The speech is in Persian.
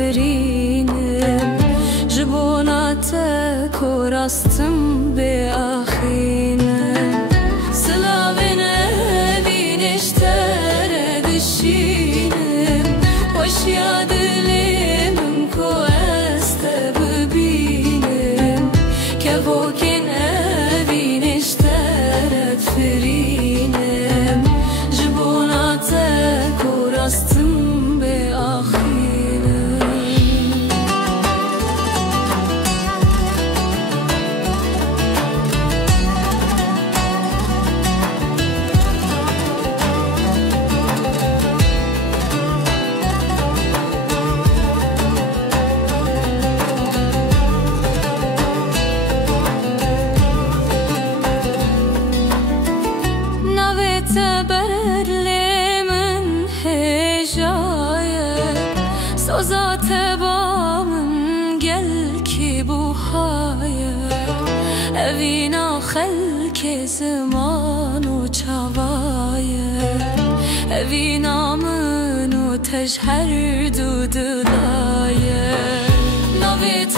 فرینم جبونات کورستم به آخینم سلامن بینشتر دشینم وش یادلیم کو است ببینم که وکن بینشتر فرینم جبونات کورستم به آخینم سوزات بامن گل کی بوهای اوینا خلک زمان و چوای اوینا منو تجهر دو دلای نویت